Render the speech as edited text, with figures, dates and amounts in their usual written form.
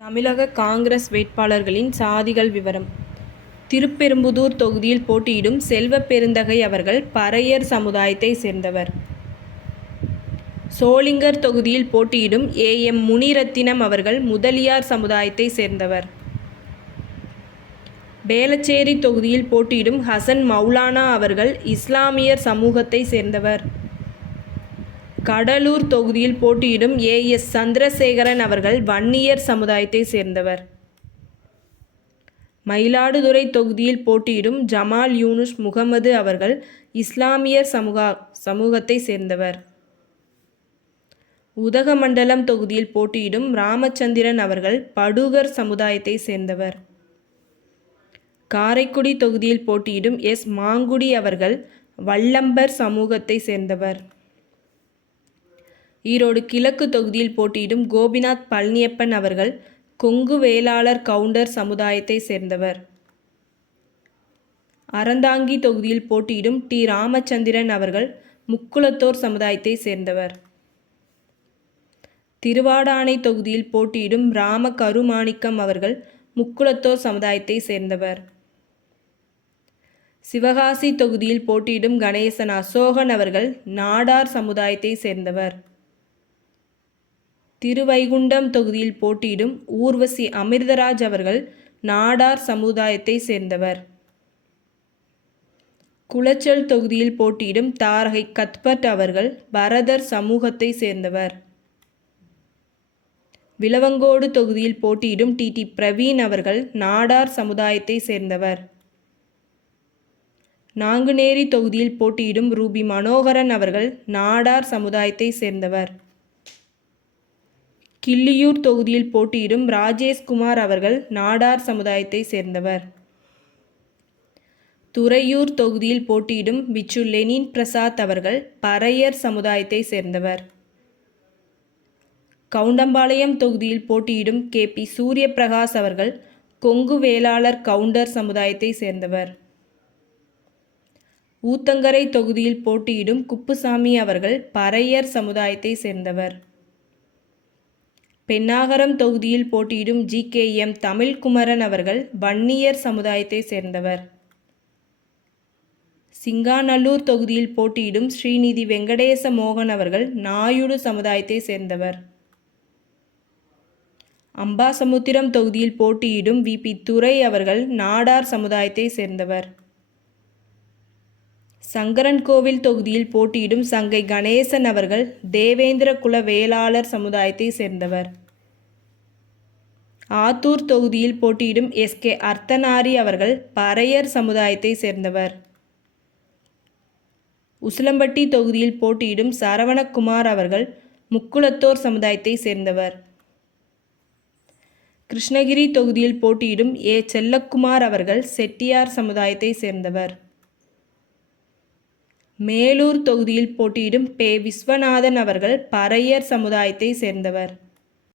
தமிழக காங்கிரஸ் வேட்பாளர்களின் சாதிகள் விவரம். திருப்பெரும்புதூர் தொகுதியில் போட்டியிடும் செல்வப்பெருந்தகை அவர்கள் பறையர் சமுதாயத்தை சேர்ந்தவர். சோளிங்கர் தொகுதியில் போட்டியிடும் ஏ.எம். முனிரத்தினம் அவர்கள் முதலியார் சமுதாயத்தை சேர்ந்தவர். வேளச்சேரி தொகுதியில் போட்டியிடும் ஹசன் மௌலானா அவர்கள் இஸ்லாமியர் சமூகத்தை சேர்ந்தவர். கடலூர் தொகுதியில் போட்டியிடும் ஏ.எஸ். சந்திரசேகரன் அவர்கள் வன்னியர் சமுதாயத்தை சேர்ந்தவர். மயிலாடுதுறை தொகுதியில் போட்டியிடும் ஜமால் யூனுஸ் முகமது அவர்கள் இஸ்லாமியர் சமூகத்தை சேர்ந்தவர். உதகமண்டலம் தொகுதியில் போட்டியிடும் ராமச்சந்திரன் அவர்கள் படுகர் சமுதாயத்தை சேர்ந்தவர். காரைக்குடி தொகுதியில் போட்டியிடும் எஸ். மாங்குடி அவர்கள் வல்லம்பர் சமூகத்தை சேர்ந்தவர். ஈரோடு கிழக்கு தொகுதியில் போட்டியிடும் கோபிநாத் பழனியப்பன் அவர்கள் கொங்கு வேளாளர் கவுண்டர் சமுதாயத்தை சேர்ந்தவர். அறந்தாங்கி தொகுதியில் போட்டியிடும் டி. ராமச்சந்திரன் அவர்கள் முக்குளத்தோர் சமுதாயத்தை சேர்ந்தவர். திருவாடானை தொகுதியில் போட்டியிடும் ராம கருமாணிக்கம் அவர்கள் முக்குளத்தோர் சமுதாயத்தை சேர்ந்தவர். சிவகாசி தொகுதியில் போட்டியிடும் கணேசன் அசோகன் அவர்கள் நாடார் சமுதாயத்தை சேர்ந்தவர். திருவைகுண்டம் தொகுதியில் போட்டியிடும் ஊர்வசி அமிர்தராஜ் அவர்கள் நாடார் சமுதாயத்தை சேர்ந்தவர். குளச்சல் தொகுதியில் போட்டியிடும் தாரகை கத்பட் அவர்கள் பரதர் சமூகத்தை சேர்ந்தவர். விளவங்கோடு தொகுதியில் போட்டியிடும் டி. பிரவீன் அவர்கள் நாடார் சமுதாயத்தை சேர்ந்தவர். நாங்குநேரி தொகுதியில் போட்டியிடும் ரூபி மனோகரன் அவர்கள் நாடார் சமுதாயத்தை சேர்ந்தவர். கிள்ளியூர் தொகுதியில் போட்டியிடும் ராஜேஷ்குமார் அவர்கள் நாடார் சமுதாயத்தை சேர்ந்தவர். துறையூர் தொகுதியில் போட்டியிடும் விச்சு லெனின் பிரசாத் அவர்கள் பறையர் சமுதாயத்தை சேர்ந்தவர். கவுண்டம்பாளையம் தொகுதியில் போட்டியிடும் கே.பி. சூரியபிரகாஷ் அவர்கள் கொங்கு வேளாளர் கவுண்டர் சமுதாயத்தை சேர்ந்தவர். ஊத்தங்கரை தொகுதியில் போட்டியிடும் குப்புசாமி அவர்கள் பறையர் சமுதாயத்தை சேர்ந்தவர். பென்னாகரம் தொகுதியில் போட்டியிடும் ஜி.கே.எம். தமிழ்குமரன் அவர்கள் வன்னியர் சமுதாயத்தை சேர்ந்தவர். சிங்காநல்லூர் தொகுதியில் போட்டியிடும் ஸ்ரீநிதி வெங்கடேச மோகன் அவர்கள் நாயுடு சமுதாயத்தை சேர்ந்தவர். அம்பாசமுத்திரம் தொகுதியில் போட்டியிடும் வி.பி. துரை அவர்கள் நாடார் சமுதாயத்தை சேர்ந்தவர். சங்கரன்கோவில் தொகுதியில் போட்டியிடும் சங்கை கணேசன் அவர்கள் தேவேந்திர குல வேளாளர் சமுதாயத்தை சேர்ந்தவர். ஆத்தூர் தொகுதியில் போட்டியிடும் எஸ்.கே. அர்த்தனாரி அவர்கள் பறையர் சமுதாயத்தை சேர்ந்தவர். உசிலம்பட்டி தொகுதியில் போட்டியிடும் சரவணகுமார் அவர்கள் முக்குளத்தோர் சமுதாயத்தை சேர்ந்தவர். கிருஷ்ணகிரி தொகுதியில் போட்டியிடும் ஏ. செல்லக்குமார் அவர்கள் செட்டியார் சமுதாயத்தை சேர்ந்தவர். மேலூர் தொகுதியில் போட்டியிடும் பே. விஸ்வநாதன் அவர்கள் பறையர் சமுதாயத்தை சேர்ந்தவர்.